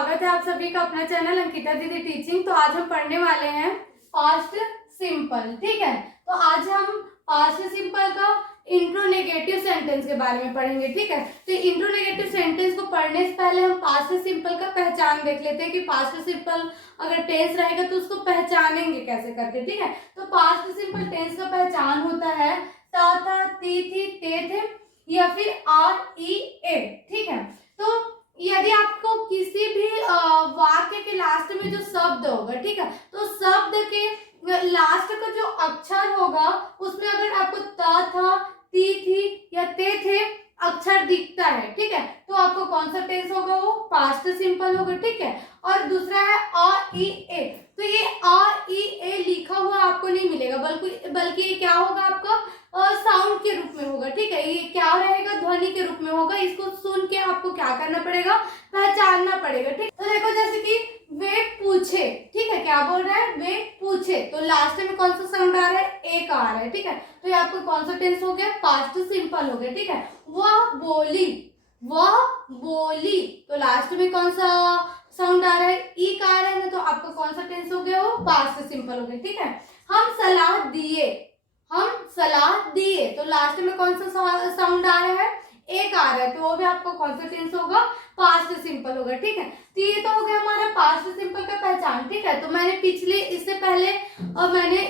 स्वागत है आप सभी का अपना चैनल अंकिता दीदी टीचिंग। तो आज हम पढ़ने वाले हैं पास्ट सिंपल। ठीक है, तो आज हम पास्ट सिंपल का इंट्रोनेगेटिव सेंटेंस के बारे में पढ़ेंगे। ठीक है, तो इंट्रोनेगेटिव सेंटेंस को पढ़ने से पहले हम पास्ट सिंपल का पहचान देख लेते हैं कि पास्ट सिंपल अगर टेंस रहेगा तो उसको पहचानेंगे कैसे करके। ठीक है, तो पास्ट सिंपल टेंस का पहचान होता है ता था, ती थी, ते थे या फिर आर ई ए। ठीक है, तो यदि आपको किसी भी वाक्य के लास्ट में जो शब्द होगा, ठीक है, तो शब्द के लास्ट का जो अक्षर होगा उसमें अगर आपको त था, ती थी या ते थे अक्षर दिखता है, ठीक है, तो आपको कौन सा टेंस होगा? वो पास्ट सिंपल होगा। ठीक है, और दूसरा है आ ई ए। तो ये आ ई ए लिखा हुआ आपको नहीं मिलेगा, बल्कि ये क्या होगा? आपका साउंड के रूप में होगा। ठीक है, ये क्या रहेगा? ध्वनि के रूप में होगा। इसको सुन के आपको क्या करना पड़ेगा? पहचानना पड़ेगा। ठीक, तो देखो जैसे कि वे पूछे, ठीक है, क्या बोल रहा है? वे पूछे, तो लास्ट में कौन सा साउंड आ रहा है? एक आ रहा है। ठीक है, तो ये आपको कौन सा टेंस हो गया? पास्ट सिंपल हो गया। ठीक है, वह बोली, वह बोली, तो लास्ट में कौन सा साउंड आ रहा है? ई का आ रहा है ना, तो आपको कौन सा टेंस हो गया? वो पास्ट सिंपल हो गया। ठीक है, हम सलाह दिए, हम सलाह दिए, तो लास्ट में कौन सा साउंड आ रहा है? एक आ रहा है, तो वो भी आपको कौन सा टेंस होगा? पास्ट सिंपल होगा। ठीक है, तो ये तो हो गया हमारा पास्ट सिंपल का पहचान। ठीक है, तो मैंने इससे पहले मैंने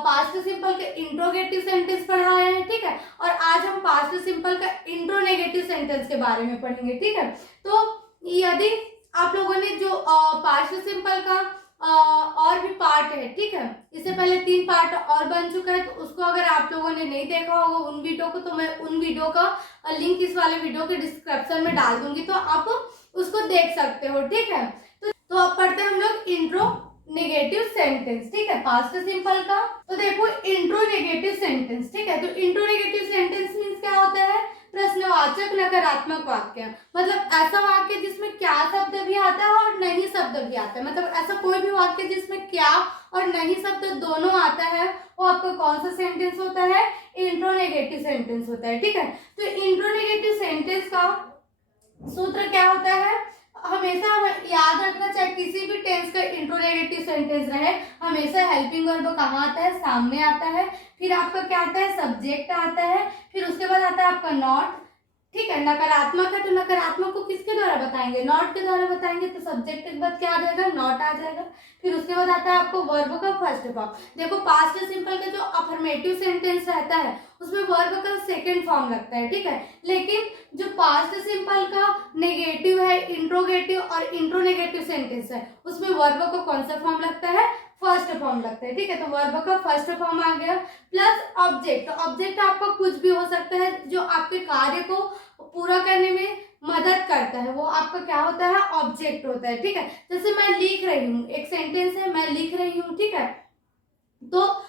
पास्ट सिंपल का इंट्रोगेटिव सेंटेंस पढ़ाया है। ठीक है, और आज हम पास्ट सिंपल का इंट्रोनेगेटिव सेंटेंस के बारे में पढ़ेंगे। ठीक है, तो यदि आप लोगों ने जो पास्ट सिंपल का और भी पार्ट है, ठीक है, इससे पहले 3 पार्ट और बन चुका है, तो उसको अगर आप लोगों ने नहीं देखा होगा उन वीडियो को, तो मैं उन वीडियो का लिंक इस वाले वीडियो के डिस्क्रिप्शन में डाल दूंगी, तो आप उसको देख सकते हो। ठीक है, तो अब पढ़ते हैं हम लोग इंट्रो नेगेटिव सेंटेंस। ठीक है, पास्ट सिंपल का। तो देखो इंट्रो नेगेटिव सेंटेंस, ठीक है, तो इंट्रो नेगेटिव सेंटेंस मीन्स क्या होता है? प्रश्नवाचक नकारात्मक वाक्य, मतलब ऐसा वाक्य जिसमें क्या शब्द भी आता है और नहीं शब्द भी आता है, मतलब ऐसा कोई भी वाक्य जिसमें क्या और नहीं शब्द दोनों आता है, वो आपका कौन सा सेंटेंस होता है? इंट्रोनेगेटिव सेंटेंस होता है। ठीक है, तो इंट्रोनेगेटिव सेंटेंस का सूत्र क्या होता है? हमेशा याद रखना, चाहे किसी भी टेंस का इंट्रोनेगेटिव सेंटेंस रहे, हमेशा हेल्पिंग वर्ब कहाँ आता है? सामने आता है। फिर आपका क्या आता है? सब्जेक्ट आता है। फिर उसके बाद आता है आपका नॉट। ठीक है, नकारात्मक है तो नकारात्मक को किसके द्वारा बताएंगे? नॉट के द्वारा बताएंगे, तो सब्जेक्ट के बाद क्या आ जाएगा? नॉट आ जाएगा। फिर उसके बाद आता है आपको वर्ब का फर्स्ट फॉर्म। देखो पास्ट सिंपल का जो अफर्मेटिव सेंटेंस रहता है उसमें वर्ब का सेकंड फॉर्म लगता है। ठीक है, लेकिन जो पास्ट सिंपल का नेगेटिव है, इंट्रोगेटिव और इंट्रोनेगेटिव सेंटेंस है, उसमें वर्ब का कौन सा फॉर्म लगता है? फर्स्ट फॉर्म लगता है। ठीक है, तो वर्ब का फर्स्ट फॉर्म आ गया, प्लस ऑब्जेक्ट। ऑब्जेक्ट आपका कुछ भी हो सकता है जो आपके कार्य को पूरा करने में मदद करता है, वो आपका क्या होता है? ऑब्जेक्ट होता है। ठीक है, जैसे मैं लिख रही हूँ, एक सेंटेंस है, मैं लिख रही हूँ, ठीक है, तो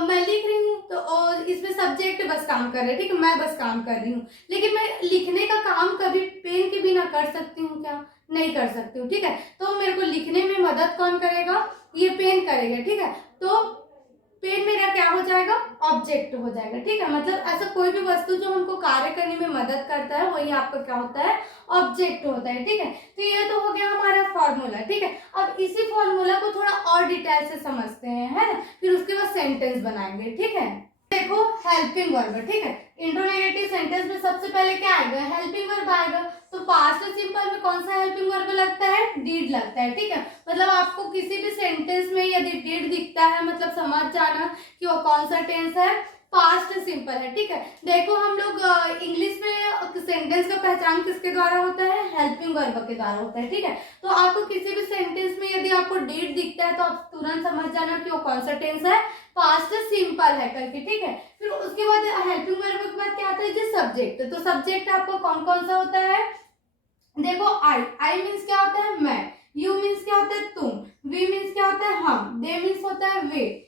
मैं लिख रही हूँ, तो इसमें सब्जेक्ट बस काम कर रहे हैं। ठीक है, मैं बस काम कर रही हूँ, लेकिन मैं लिखने का काम कभी पेन के बिना कर सकती हूँ क्या? नहीं कर सकती हूँ। ठीक है, तो मेरे को लिखने में मदद कौन करेगा? ये पेन करेगा। ठीक है, तो पेन मेरा क्या हो जाएगा? ऑब्जेक्ट हो जाएगा। ठीक है, मतलब ऐसा कोई भी वस्तु जो हमको कार्य करने में मदद करता है वही आपका क्या होता है? ऑब्जेक्ट होता है। ठीक है, तो ये तो हो गया हमारा फॉर्मूला। ठीक है, अब इसी फॉर्मूला को थोड़ा और डिटेल से समझते हैं, है ना, फिर उसके बाद सेंटेंस बनाएंगे। ठीक है, देखो हेल्पिंग वर्ब। ठीक है, इंट्रोनेगेटिव सेंटेंस में सबसे पहले क्या आएगा? हेल्पिंग वर्ब आएगा। तो पास्ट सिंपल में कौन सा हेल्पिंग वर्ब लगता है? डीड लगता है। ठीक है, मतलब आपको किसी भी सेंटेंस में यदि डीड दिखता है, मतलब समझ जाना कि वो कौन सा टेंस है? पास्ट सिंपल है। ठीक है, देखो हम लोग इंग्लिश में सेंटेंस का पहचान किसके द्वारा होता है? हेल्पिंग वर्ब के द्वारा होता है। ठीक है, तो आपको किसी भी सेंटेंस में यदि आपको डीड दिखता है तो आप तुरंत समझ जाना कि वो कौन सा टेंस है? पास्ट सिंपल है करके। ठीक है, फिर उसके बाद हेल्पिंग वर्ब के बाद क्या आता है? जो सब्जेक्ट। तो सब्जेक्ट आपको कौन कौन सा होता है? देखो आई मीन्स क्या होता है? मैं। यू मीन्स क्या होता है? तुम। वी मीन्स क्या होता है? हम। दे मीन्स होता है वे।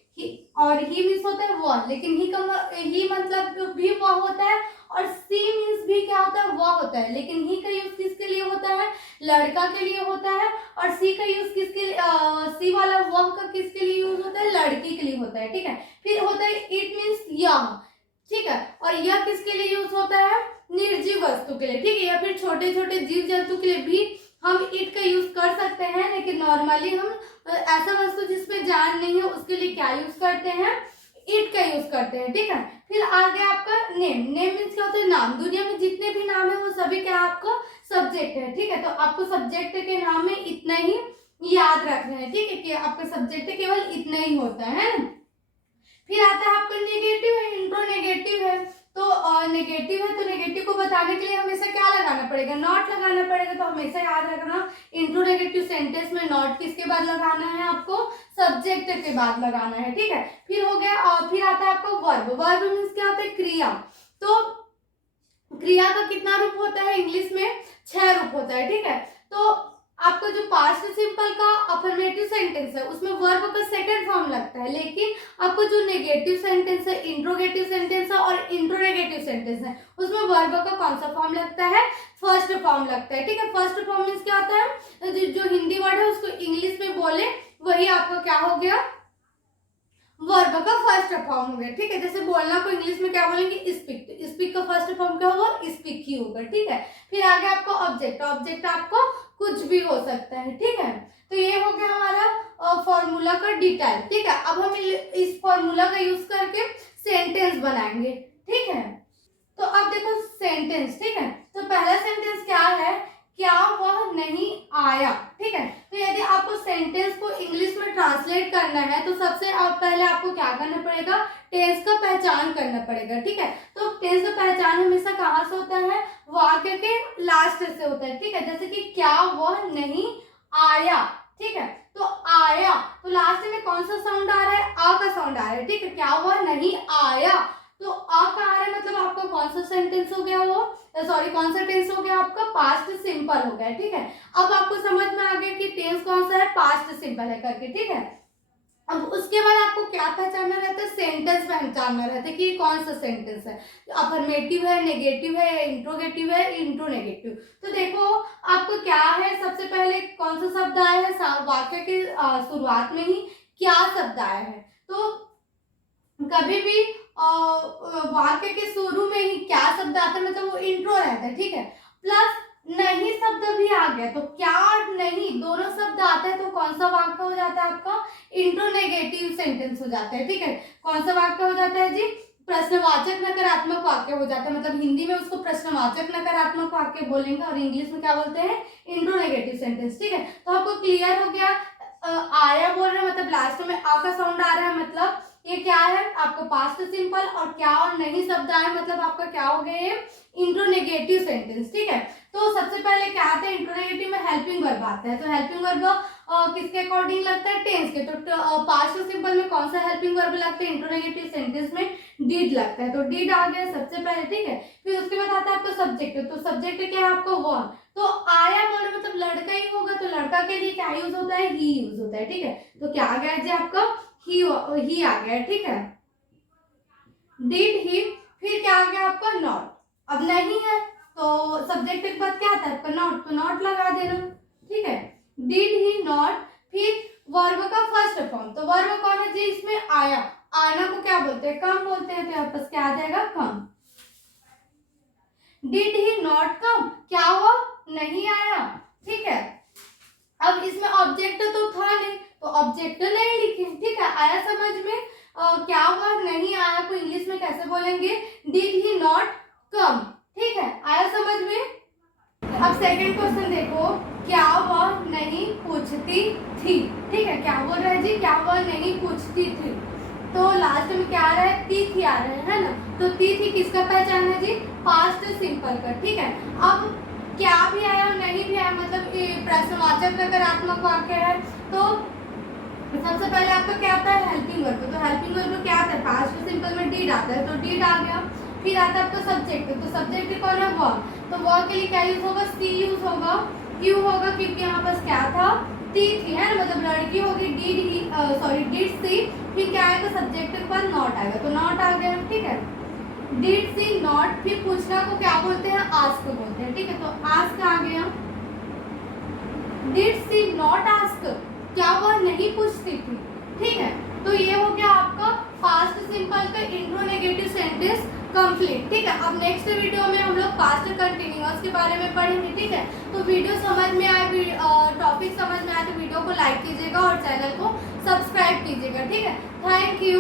और ही मीन्स होता है वह, लेकिन ही मतलब भी वह होता है, और सी मीन्स भी क्या होता है? वह होता है, लेकिन ही का यूज किसके लिए होता है? लड़का के लिए होता है। और सी का यूज किसके लिए? सी वाला वह का किसके लिए यूज होता है? लड़की के लिए होता है। ठीक है, फिर होता है इट मीन्स यह। ठीक है, और यह किसके लिए यूज होता है? निर्जीव वस्तु के लिए। ठीक है, या फिर छोटे छोटे जीव जंतु के लिए भी हम इट का यूज कर सकते हैं, लेकिन नॉर्मली हम ऐसा वस्तु जिसमें जान नहीं है उसके लिए क्या यूज करते हैं, इट का यूज करते हैं, ठीक है। फिर आगे आपका नेम। नेम मीन्स क्या होता है, नाम। दुनिया में जितने भी नाम है वो सभी क्या आपको सब्जेक्ट है, ठीक है। तो आपको सब्जेक्ट के नाम में इतना ही याद रखना है, ठीक है, कि आपका सब्जेक्ट केवल इतना ही होता है ना। फिर आता है आपका नेगेटिव है, इंट्रोनेगेटिव है। तो नेगेटिव है तो नेगेटिव को बताने के लिए हमेशा क्या लगाना पड़ेगा, नॉट लगाना पड़ेगा। तो हमेशा याद रखना इंट्रोनेगेटिव सेंटेंस में नॉट किसके बाद लगाना है, आपको सब्जेक्ट के बाद लगाना है, ठीक है। फिर हो गया, और फिर आता है आपका वर्ब। वर्ब मीन्स क्या होता है, क्रिया। तो क्रिया का कितना रूप होता है इंग्लिश में, 6 रूप होता है, ठीक है। तो आपका जो पास्ट सिंपल का अफर्मेटिव सेंटेंस है उसमें वर्ब का सेकंड फॉर्म लगता है, लेकिन आपको जो नेगेटिव सेंटेंस है, इंट्रोगेटिव सेंटेंस है और इंट्रोनेगेटिव सेंटेंस है उसमें वर्ब का कौन सा फॉर्म लगता है, फर्स्ट फॉर्म लगता है, ठीक है। फर्स्ट फॉर्म मीन्स क्या होता है, जो हिंदी वर्ड है उसको इंग्लिश में बोले वही आपका क्या हो गया, वर्ब का फर्स्ट फॉर्म हो गया, ठीक है। जैसे बोलना को इंग्लिश में क्या बोलेंगे, स्पीक। तो स्पीक का फर्स्ट फॉर्म क्या होगा, स्पीक ही होगा, ठीक है। फिर आगे आपको ऑब्जेक्ट। ऑब्जेक्ट आपको कुछ भी हो सकता है, ठीक है। तो ये हो गया हमारा फॉर्मूला का डिटेल, ठीक है। अब हम इस फॉर्मूला का यूज करके सेंटेंस बनाएंगे, ठीक है। तो अब देखो सेंटेंस, ठीक है। तो पहला सेंटेंस क्या है, क्या वह नहीं आया, ठीक है। तो यदि आपको सेंटेंस को इंग्लिश में ट्रांसलेट करना है तो सबसे पहले आपको क्या करना पड़ेगा, टेंस का पहचान करना पड़ेगा, ठीक है। तो टेंस का पहचान हमेशा कहाँ से होता है, वाक्य के लास्ट से होता है, ठीक है। जैसे कि क्या वह नहीं आया, ठीक है। तो आया, तो लास्ट में कौन सा साउंड आ रहा है, आ का साउंड आ रहा है, ठीक है। क्या वह नहीं आया, तो आ का आ रहा है, मतलब आपका कौन सा सेंटेंस हो गया, वो सॉरी कौन सा टेंस हो गया, आपका पास्ट सिंपल हो गया, ठीक है। अब आपको समझ में आ गया कि टेंस कौन सा है, पास्ट सिंपल है करके, ठीक है। अब उसके बाद आपको क्या पहचानना रहता है, सेंटेंस पहचानना रहता है कि कौन सा सेंटेंस है, अफर्मेटिव है, नेगेटिव है, इंट्रोगेटिव है, इंट्रोनेगेटिव। तो देखो आपको क्या है, सबसे पहले कौन सा शब्द आया है, वाक्य के शुरुआत में ही क्या शब्द आया है। तो कभी भी वाक्य के शुरू में ही क्या शब्द आता है, मतलब वो इंट्रो रहता है, ठीक है। प्लस नहीं शब्द भी आ गया, तो क्या और नहीं दोनों शब्द आता है तो कौन सा वाक्य हो जाता है, आपका इंट्रोनेगेटिव सेंटेंस हो जाता है, ठीक है। कौन सा वाक्य हो जाता है जी, प्रश्नवाचक नकारात्मक वाक्य हो जाता है। मतलब हिंदी में उसको प्रश्नवाचक नकारात्मक वाक्य बोलेंगे और इंग्लिश में क्या बोलते हैं, इंट्रोनेगेटिव सेंटेंस, ठीक है। तो आपको क्लियर हो गया, आया बोल रहे हैं मतलब लास्ट में आ का साउंड आ रहा है, मतलब ये क्या है आपको पास्ट सिंपल, और क्या और नहीं शब्द आए मतलब आपका क्या हो गया, ये इंट्रोनेगेटिव सेंटेंस, ठीक है। तो सबसे पहले क्या आता है, इंट्रोनेगेटिव में हेल्पिंग वर्ब आता है। तो हेल्पिंग वर्ब किसके अकॉर्डिंग लगता है, टेंस के। तो पास्ट सिंपल में कौन सा हेल्पिंग वर्ब लगता है, इंट्रोनेगेटिव सेंटेंस में डिड लगता है। तो डिड आ गया सबसे पहले, ठीक है। फिर उसके बाद आता है आपका सब्जेक्ट। तो सब्जेक्ट क्या है आपका वह। तो आया बोले मतलब लड़का ही होगा, तो लड़का के लिए क्या यूज होता है, ही यूज होता है, ठीक है। तो क्या आ गया जी आपका ही आ गया, ठीक है। डिड ही, फिर क्या आ गया आपका नॉट। अब नहीं है तो सब्जेक्ट के बाद क्या आता है आपका नॉट, तो नॉट लगा देना, ठीक है। डिड ही नॉट, फिर वर्ब का फर्स्ट फॉर्म। तो वर्ब कौन है जी इसमें, आया। आना को क्या बोलते हैं, कम बोलते हैं, तो यहाँ पर क्या आ जाएगा, कम। डिड ही नॉट कम, क्या हुआ, नहीं आया, ठीक है। अब इसमें ऑब्जेक्ट तो था नहीं तो ऑब्जेक्ट नहीं लिखे, ठीक है। आया समझ में, क्या हुआ, नहीं आया को इंग्लिश में कैसे बोलेंगे, डिड ही नॉट कम, ठीक है। आया समझ में। अब सेकंड क्वेश्चन देखो, क्या वह नहीं पूछती थी, ठीक है। क्या बोल रहा है जी, क्या वह नहीं पूछती थी। तो लास्ट में क्या आ रहा है, ती थी आ रहा है ना। तो ती थी किसका पहचान है जी, पास्ट सिंपल का, ठीक है। अब क्या भी आया और नहीं भी आया मतलब प्रश्नवाचक नकारात्मक वाक्य है। तो सबसे पहले आपका क्या आता है, हेल्पिंग वर्ब। तो हेल्पिंग वर्ब क्या आता है, पास्ट सिंपल में डिड आता है, तो डिड आ गया। फिर आता है आपका सब्जेक्ट। तो सब्जेक्ट कौन है, वह। तो वह के लिए क्या यूज होगा, सी यूज होगा। क्यों होगा, क्योंकि यहाँ पास क्या था, ती थी, है ना, मतलब लड़की होगी, डिड सी। फिर क्या आएगा, सब्जेक्ट के बाद नॉट आएगा, तो नॉट आ गया, ठीक है। डिड सी नॉट, फिर पूछना को क्या बोलते हैं, आस्क बोलते हैं, ठीक है। तो आस्क आ गया। डिड सी नॉट आस्क, क्या वह नहीं पूछती थी, ठीक है। तो ये हो गया आपका पास्ट सिंपल का इंट्रोनेगेटिव सेंटेंस कंप्लीट। ठीक है, अब नेक्स्ट वीडियो में हम लोग पास्ट कंटिन्यूअस के बारे में पढ़ेंगे। ठीक है, तो वीडियो समझ में आए, टॉपिक समझ में आए तो वीडियो को लाइक कीजिएगा और चैनल को सब्सक्राइब कीजिएगा। ठीक है, थैंक यू।